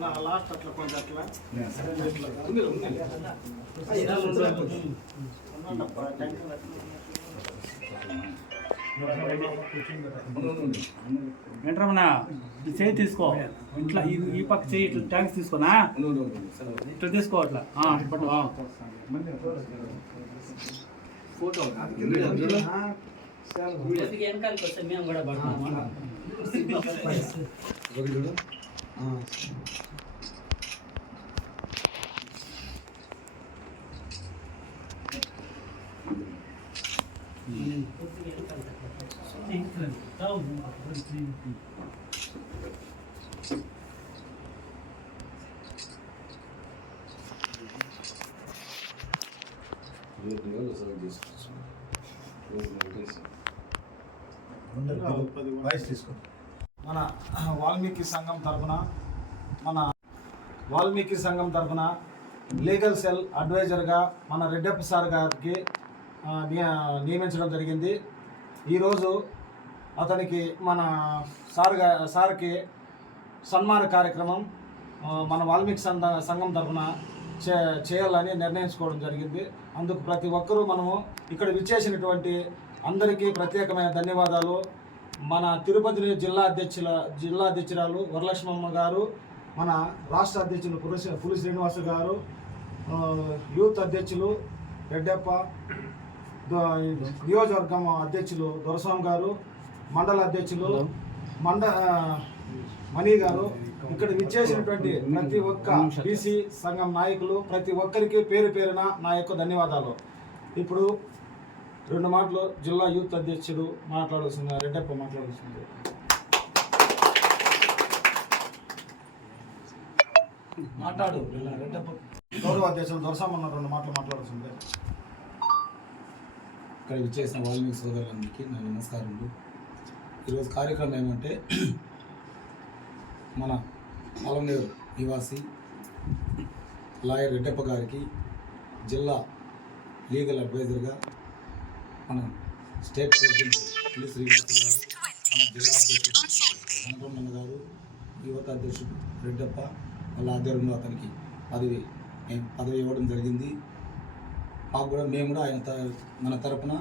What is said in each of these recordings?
నా లాస్ట్ అట్లా కొంచెం అట్లా. వెంటరమణ చేయి తీసుకో. ఇట్లా ఈ పక్క చేయి ఇట్లా ట్యాంక్స్ తీసుకోనా? ఇట్లా తీసుకో అట్లా. పట్టు వెనకాలకు వస్తే మేము కూడా పడతాము? మన వాల్మీకి సంఘం తరఫున మన వాల్మీకి సంఘం తరఫున లీగల్ సెల్ అడ్వైజర్గా మన రెడ్డప్ప సార్ గారికి నియమించడం జరిగింది. ఈరోజు అతనికి మన సార్ సార్కి సన్మాన కార్యక్రమం మన వాల్మీకి సంఘ సంఘం తరఫున చే చేయాలని నిర్ణయించుకోవడం జరిగింది. అందుకు ప్రతి ఒక్కరూ మనము ఇక్కడ విచ్చేసినటువంటి అందరికీ ప్రత్యేకమైన ధన్యవాదాలు. మన తిరుపతి జిల్లా అధ్యక్షుల జిల్లా అధ్యక్షురాలు వరలక్ష్మమ్మ గారు మన రాష్ట్ర అధ్యక్షులు పులి పులి శ్రీనివాస గారు యూత్ అధ్యక్షులు రెడ్డప్ప నియోజకవర్గం అధ్యక్షులు దొరస్వామి గారు మండల అధ్యక్షులు మండ మణి గారు ఇక్కడ విచ్చేసినటువంటి ప్రతి ఒక్క బీసీ సంఘం నాయకులు ప్రతి ఒక్కరికి పేరు పేరున నా యొక్క ధన్యవాదాలు. ఇప్పుడు రెండు మాటలు జిల్లా యూత్ అధ్యక్షుడు మాట్లాడాల్సింది రెడ్డప్ప మాట్లాడాల్సింది మాట్లాడు రెడ్డప్ప. గౌరవ అధ్యక్షులు దొరసామన్న రెండు మాటలు మాట్లాడాల్సిందే ఇక్కడ విచ్చేసిన వాల్మీకి సోదరులందరికీ నా నమస్కారములు. ఈరోజు కార్యక్రమం ఏమంటే మన పొలంనేరు నివాసి లాయర్ రెడ్డప్ప గారికి జిల్లా లీగల్ అడ్వైజర్గా మన స్టేట్ ప్రెసిడెంట్ పులి శ్రీనివాస గారు మన జిల్లా అధ్యక్షుడు గారు యువత అధ్యక్షుడు రెడ్డప్ప వాళ్ళ ఆధ్వర్యంలో అతనికి పదవి పదవి ఇవ్వడం జరిగింది. మాకు కూడా మేము కూడా ఆయన త- మన తరపున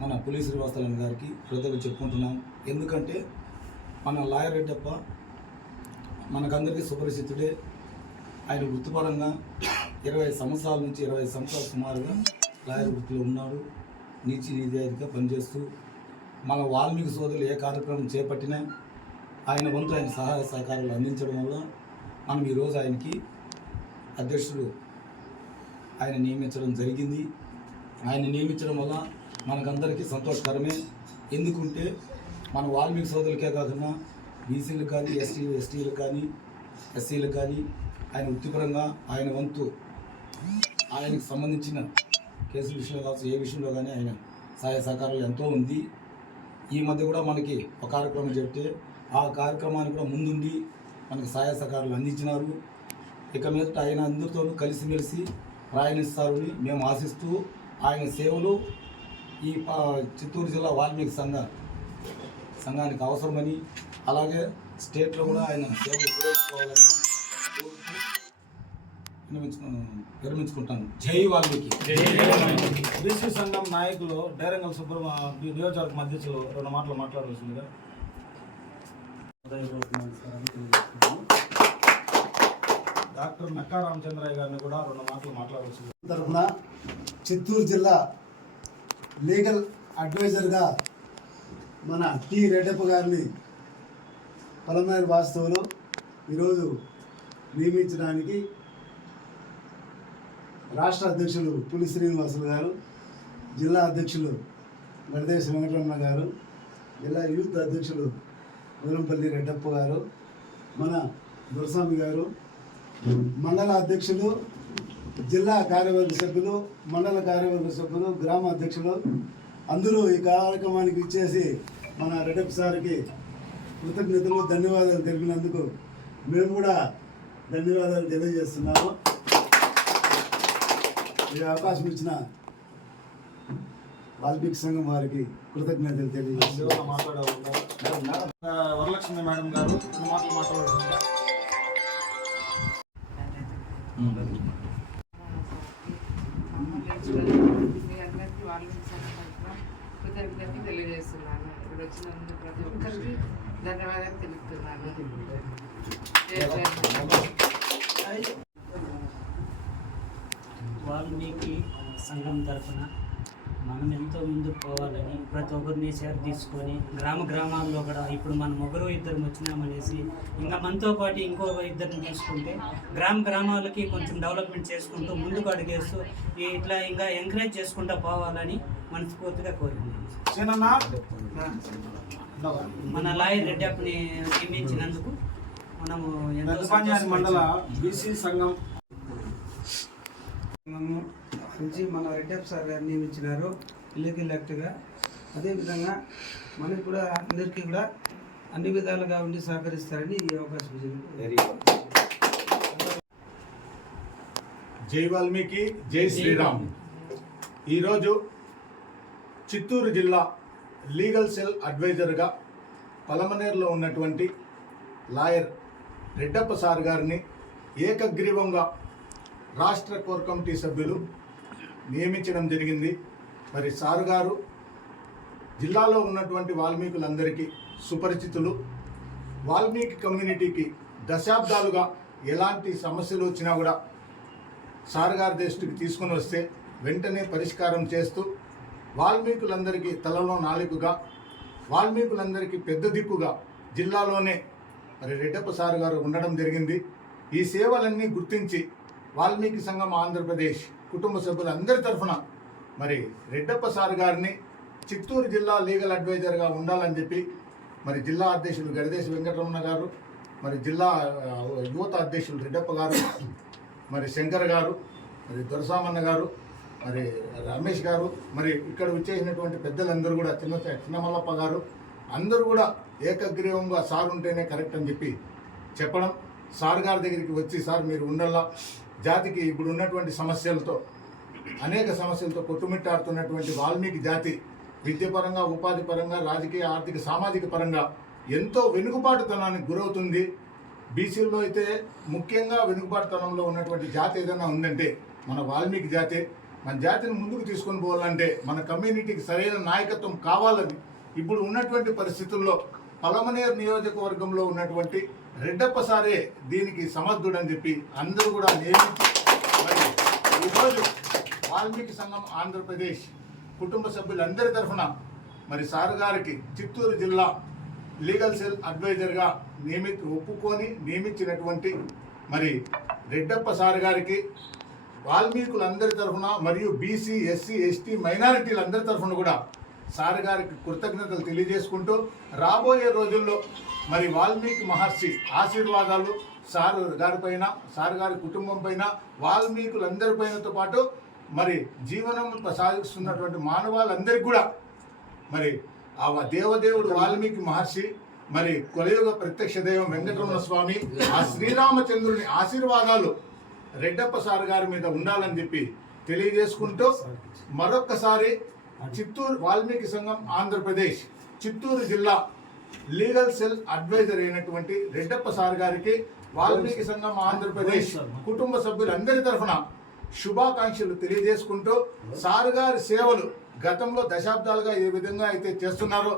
మన పోలీస్ శ్రీవాస్తవన్ గారికి కృతజ్ఞతలు చెప్పుకుంటున్నాం. ఎందుకంటే మన లాయర్ రెడ్డప్ప మనకందరికీ సుపరిచితుడే. ఆయన వృత్తిపరంగా ఇరవై సంవత్సరాల నుంచి ఇరవై సంవత్సరాలు సుమారుగా లాయర్ వృత్తిలో ఉన్నాడు. నీచి నిజాయితీగా పనిచేస్తూ మన వాల్మీకి సోదరులు ఏ కార్యక్రమం చేపట్టినా ఆయన వంతు ఆయన సహాయ సహకారాలు అందించడం వల్ల మనం ఈరోజు ఆయనకి అధ్యక్షుడు ఆయన నియమించడం జరిగింది. ఆయన నియమించడం వల్ల మనకందరికీ సంతోషకరమే. ఎందుకుంటే మన వాల్మీకి సోదరులకే కాకుండా బీసీలకు కానీ ఎస్టీ ఎస్టీలకు కానీ ఎస్సీలకు కానీ ఆయన వృత్తిపరంగా ఆయన వంతు ఆయనకు సంబంధించిన కేసుల విషయంలో కావచ్చు ఏ విషయంలో కానీ ఆయన సహాయ సహకారాలు ఎంతో ఉంది. ఈ మధ్య కూడా మనకి ఒక కార్యక్రమం చెప్తే ఆ కార్యక్రమానికి కూడా ముందుండి మనకి సహాయ సహకారాలు అందించినారు. ఇక మీదట ఆయన అందరితోనూ కలిసిమెలిసి ప్రయాణిస్తారని మేము ఆశిస్తూ ఆయన సేవలు ఈ ప- చిత్తూరు జిల్లా వాల్మీకి సంఘ సంఘానికి అవసరమని అలాగే స్టేట్లో కూడా ఆయన సేవలు ఉపయోగించుకోవాలని విరమించుకుంటాను. జై వాల్మీకి. బీసీ సంఘం నాయకులు డైరంగల్ సుబ్రహ్మ నియోజకవర్గం అధ్యక్షులు రెండు మాటలు మాట్లాడాల్సిందిగా డాక్టర్ నక్కా రామచంద్రయ్య గారిని కూడా రెండు మాటలు మాట్లాడాల్సింది. తరఫున చిత్తూరు జిల్లా లీగల్ అడ్వైజర్గా మన టి రెడ్డప్ప గారిని పలమనేరు వాస్తవులు ఈరోజు నియమించడానికి రాష్ట్ర అధ్యక్షులు పులి శ్రీనివాసులు గారు జిల్లా అధ్యక్షులు గడదేశ వెంకటరమణ గారు జిల్లా యూత్ అధ్యక్షులు ముదరంపల్లి రెడ్డప్ప గారు మన దొరస్వామి గారు మండల అధ్యక్షులు జిల్లా కార్యవర్గ సభ్యులు మండల కార్యవర్గ సభ్యులు గ్రామ అధ్యక్షులు అందరూ ఈ కార్యక్రమానికి ఇచ్చేసి మన రెడ్డప్ప సార్కి కృతజ్ఞతలు ధన్యవాదాలు తెలిపినందుకు మేము కూడా ధన్యవాదాలు తెలియజేస్తున్నాము. ఈ అవకాశం ఇచ్చిన వాల్మీకి సంఘం వారికి కృతజ్ఞతలు తెలియజేస్తున్నాము. ఎవరైనా వరలక్ష్మి మేడం గారు రెండు మాటలు అందరికీ వాళ్ళ కృతజ్ఞతలు తెలియజేస్తున్నాను ఇక్కడ వచ్చినందుకు ప్రతి ఒక్కరికి ధన్యవాదాలు తెలుపుతున్నాను జై జై వాల్మీకి సంఘం తరఫున మనం ఎంతో ముందుకు పోవాలని ప్రతి ఒక్కరిని షేర్ తీసుకొని గ్రామ గ్రామాల్లో కూడా ఇప్పుడు మనం ఒకరు ఇద్దరు వచ్చినామనేసి ఇంకా మనతో పాటు ఇంకో ఇద్దరిని తీసుకుంటే గ్రామ గ్రామాలకి కొంచెం డెవలప్మెంట్ చేసుకుంటూ ముందుకు అడిగేస్తూ ఇట్లా ఇంకా ఎంకరేజ్ చేసుకుంటూ పోవాలని మనస్ఫూర్తిగా కోరుకుంటున్నాను చిన్న మన లాయర్ రెడ్డప్పని నియమించినందుకు మనము ఎంతో మండల. బీసీ సంఘం నుంచి మన రెడ్డప్ సార్ గారు నియమించినారు లీగల్ యాక్ట్గా అదేవిధంగా మనకి కూడా అందరికీ కూడా అన్ని విధాలుగా ఉండి సహకరిస్తారని ఈ అవకాశం జై వాల్మీకి జై శ్రీరామ్. ఈరోజు చిత్తూరు జిల్లా లీగల్ సెల్ అడ్వైజర్గా పలమనేరులో ఉన్నటువంటి లాయర్ రెడ్డప్ప సార్ గారిని ఏకగ్రీవంగా రాష్ట్ర కోర్ కమిటీ సభ్యులు నియమించడం జరిగింది. మరి సారు గారు జిల్లాలో ఉన్నటువంటి వాల్మీకులందరికీ సుపరిచితులు. వాల్మీకి కమ్యూనిటీకి దశాబ్దాలుగా ఎలాంటి సమస్యలు వచ్చినా కూడా సారు గారి దృష్టికి తీసుకుని వస్తే వెంటనే పరిష్కారం చేస్తూ వాల్మీకులందరికీ తలలో నాలుగుగా వాల్మీకులందరికీ పెద్ద దిక్కుగా జిల్లాలోనే మరి రెడ్డప్ప సార్ గారు ఉండడం జరిగింది. ఈ సేవలన్నీ గుర్తించి వాల్మీకి సంఘం ఆంధ్రప్రదేశ్ కుటుంబ సభ్యులందరి తరఫున మరి రెడ్డప్ప సార్ గారిని చిత్తూరు జిల్లా లీగల్ అడ్వైజర్గా ఉండాలని చెప్పి మరి జిల్లా అధ్యక్షులు గడిదేశ వెంకటరమణ గారు మరి జిల్లా యువత అధ్యక్షులు రెడ్డప్ప గారు మరి శంకర్ గారు మరి దొరసామన్న గారు మరి రమేష్ గారు మరి ఇక్కడ వచ్చేసినటువంటి పెద్దలందరూ కూడా చిన్న చిన్నమల్లప్ప గారు అందరూ కూడా ఏకగ్రీవంగా సార్ ఉంటేనే కరెక్ట్ అని చెప్పి చెప్పడం సార్ గారి దగ్గరికి వచ్చి సార్ మీరు ఉండల్లా జాతికి ఇప్పుడు ఉన్నటువంటి సమస్యలతో అనేక సమస్యలతో కొట్టుమిట్టాడుతున్నటువంటి వాల్మీకి జాతి విద్యపరంగా ఉపాధి పరంగా రాజకీయ ఆర్థిక సామాజిక పరంగా ఎంతో వెనుకబాటుతనానికి గురవుతుంది. బీసీల్లో అయితే ముఖ్యంగా వెనుకబాటుతనంలో ఉన్నటువంటి జాతి ఏదైనా ఉందంటే మన వాల్మీకి జాతి. మన జాతిని ముందుకు తీసుకొని పోవాలంటే మన కమ్యూనిటీకి సరైన నాయకత్వం కావాలని ఇప్పుడు ఉన్నటువంటి పరిస్థితుల్లో పలమనేరు నియోజకవర్గంలో ఉన్నటువంటి రెడ్డప్ప సారే దీనికి సమర్థుడని చెప్పి అందరూ కూడా నియమించి మరి ఈరోజు వాల్మీకి సంఘం ఆంధ్రప్రదేశ్ కుటుంబ సభ్యులందరి తరఫున మరి సార్ గారికి చిత్తూరు జిల్లా లీగల్ సెల్ అడ్వైజర్గా నియమి ఒప్పుకొని నియమించినటువంటి మరి రెడ్డప్ప సార్ గారికి వాల్మీకులందరి తరఫున మరియు బీసీ ఎస్సీ ఎస్టీ మైనారిటీలందరి తరఫున కూడా సార్ గారికి కృతజ్ఞతలు తెలియజేసుకుంటూ రాబోయే రోజుల్లో మరి వాల్మీకి మహర్షి ఆశీర్వాదాలు సార్ గారిపైన సార్ గారి కుటుంబం పైన వాల్మీకులందరి పైనతో పాటు మరి జీవనం సాగిస్తున్నటువంటి మానవాళ్ళందరికీ కూడా మరి ఆ దేవదేవుడు వాల్మీకి మహర్షి మరి కొలయుగ ప్రత్యక్ష దైవం వెంకటరమణ స్వామి ఆ శ్రీరామచంద్రుని ఆశీర్వాదాలు రెడ్డప్ప సార్ గారి మీద ఉండాలని చెప్పి తెలియజేసుకుంటూ మరొక్కసారి చిత్తూరు వాల్మీకి సంఘం ఆంధ్రప్రదేశ్ చిత్తూరు జిల్లా లీగల్ సెల్ అడ్వైజర్ అయినటువంటి రెడ్డప్ప సార్ గారికి వాల్మీకి సంఘం ఆంధ్రప్రదేశ్ కుటుంబ సభ్యులందరి తరఫున శుభాకాంక్షలు తెలియజేసుకుంటూ సార్ గారి సేవలు గతంలో దశాబ్దాలుగా ఏ విధంగా అయితే చేస్తున్నారో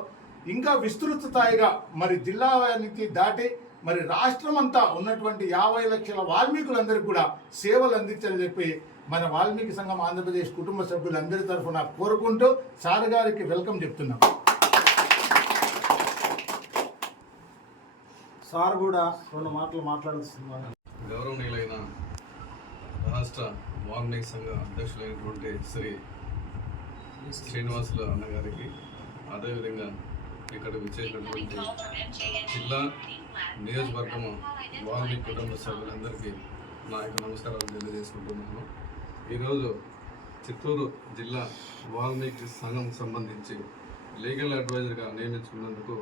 ఇంకా విస్తృత స్థాయిగా మరి జిల్లా నుంచి దాటి మరి రాష్ట్రం అంతా ఉన్నటువంటి యాభై లక్షల వాల్మీకులందరికీ కూడా సేవలు అందించాలని చెప్పి మన వాల్మీకి సంఘం ఆంధ్రప్రదేశ్ కుటుంబ సభ్యులందరి తరఫున కోరుకుంటూ సార్ గారికి వెల్కమ్ చెప్తున్నాం. సార్ కూడా రెండు మాటలు మాట్లాడుతున్నారు గౌరవనీయులైన రాష్ట్ర వాల్మీకి సంఘ అధ్యక్షులైనటువంటి శ్రీ శ్రీనివాసులు అన్నగారికి అదేవిధంగా ఇక్కడ విచ్చేసినటువంటి జిల్లా నియోజకవర్గము వాల్మీకి కుటుంబ సభ్యులందరికీ నా యొక్క నమస్కారాలు తెలియజేసుకుంటున్నాను. ఈరోజు చిత్తూరు జిల్లా వాల్మీకి సంఘం సంబంధించి లీగల్ అడ్వైజర్గా నియమించుకున్నందుకు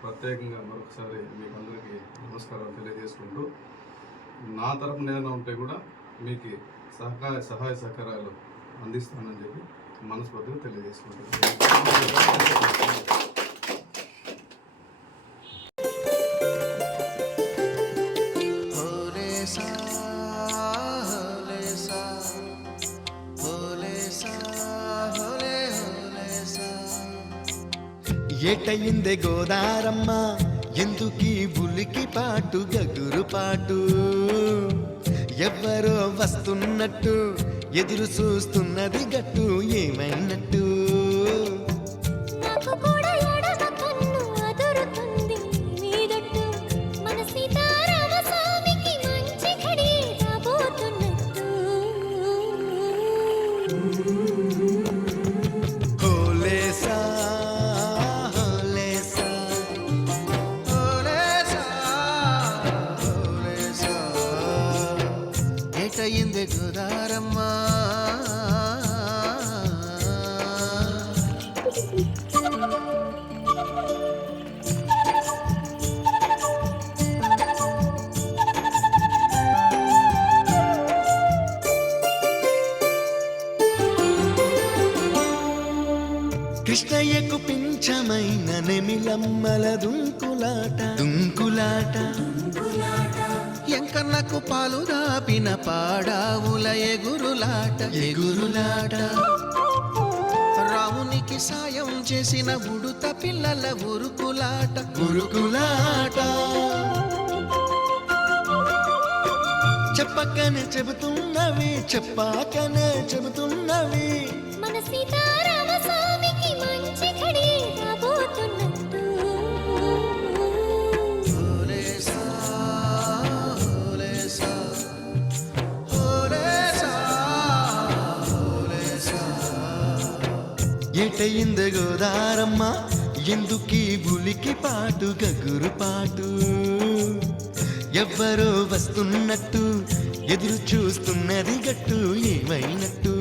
ప్రత్యేకంగా మరొకసారి మీకు అందరికీ నమస్కారాలు తెలియజేసుకుంటూ నా తరపున ఏదైనా ఉంటే కూడా మీకు సహకార సహాయ సహకారాలు అందిస్తానని చెప్పి మనస్ఫూర్తిగా తెలియజేసుకుంటాను ఏటయిందే గోదారమ్మ? ఎందుకీ బులికి పాటు గగురు పాటు? ఎవ్వరో వస్తున్నట్టు ఎదురు చూస్తున్నది గట్టు. ఏమైంది? ఏటయిందే గోదారమ్మ కృష్ణయ్యకు పింఛమైన నెమిలమ్మల దుంకులాట. దుంకులాట. ఎంకన్నకు పాలు రాపిన పాడావుల ఎగురులాట ఎగురులాట. రామునికి సాయం చేసిన ఉడుత పిల్లల ఉరుకులాట ఉరుకులాట. చెప్పకనే చెబుతున్నవి చెప్పాకనే చెబుతున్నవి. మన సీతా ఏటయింది గోదారమ్మ. ఎందుకీ బులికి పాటు గగురు పాటు? ఎవ్వరో వస్తున్నట్టు ఎదురు చూస్తున్నది గట్టు ఏమైనట్టు?